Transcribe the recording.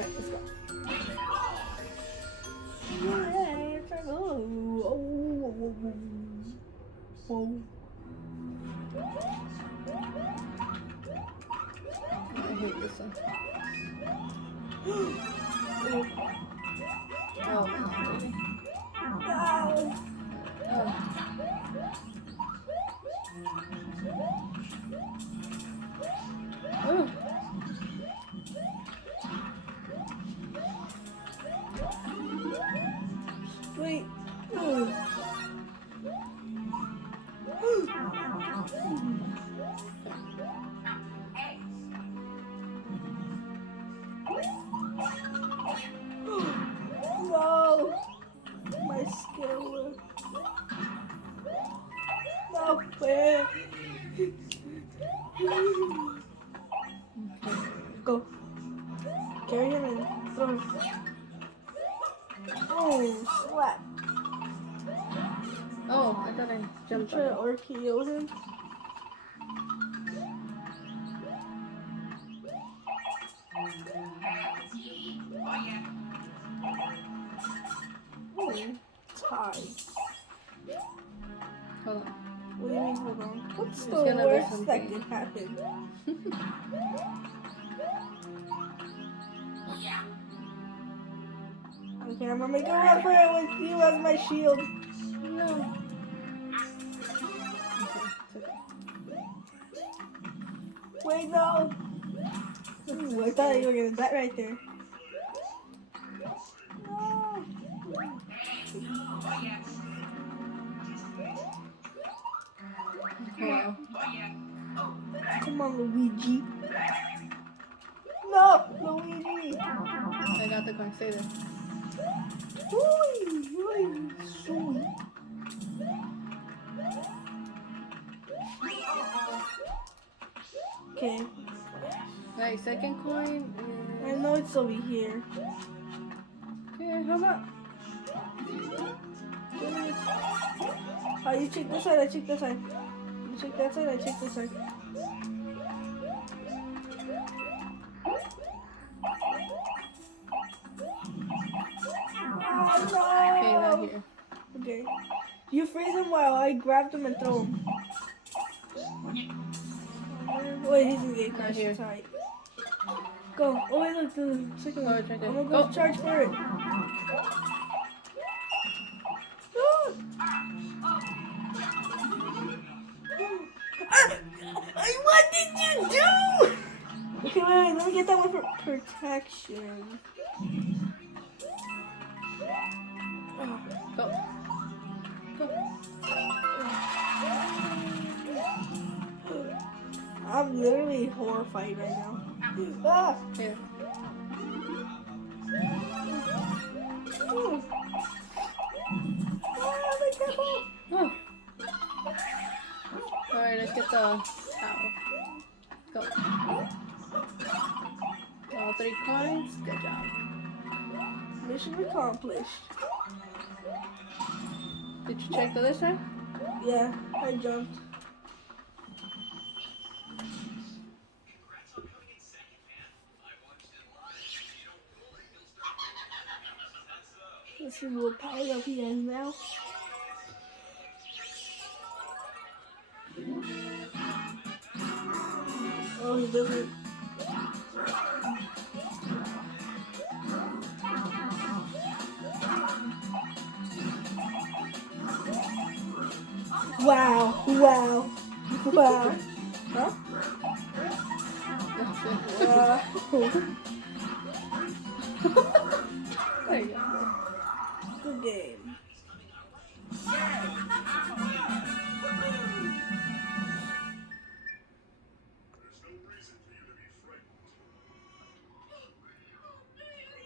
Alright, let's go. Yeah, try to oh. I hate this one. Oh man. No. Oh. Oh. Wait. No. My skill. No way. Go. Carry him and throw him. Oh, slap. Oh, I thought I jumped Try to on RKO him. Oh, tie. Hold on. What do you mean, hold on? What's the gonna be worst that something. can happen? Okay, I'm gonna make a run for it with you as my shield. No. Okay, Wait, no. Ooh, I thought you were gonna die right there. No. Wow. Come on, Luigi. No, Luigi. I got the coin. Stay there. Sweet. Okay, Right, second coin I is... know it's over here. Okay, how about... Oh, you check this side, I check this side. You check that side, I check this side. Okay, Oh, not no. here. Okay. You freeze him while I grab him and throw him. Wait, he's in the gate Not crash. here. It's alright. Go. Oh, wait, look, the second Oh, one. it's right there. I'm gonna go Go. charge for it. What did you do? Okay, wait, let me get that one for protection. Go. Go. I'm literally horrified right now. Ah! Here. Ah, be careful! Oh. Alright, let's get the towel. Go. All 3 coins. Good job. Mission accomplished. Did you check the other side? Yeah, I jumped. Let's see what power up he has now. Oh, he doesn't. Wow, wow, wow. Huh? Wow. There you go. Good game.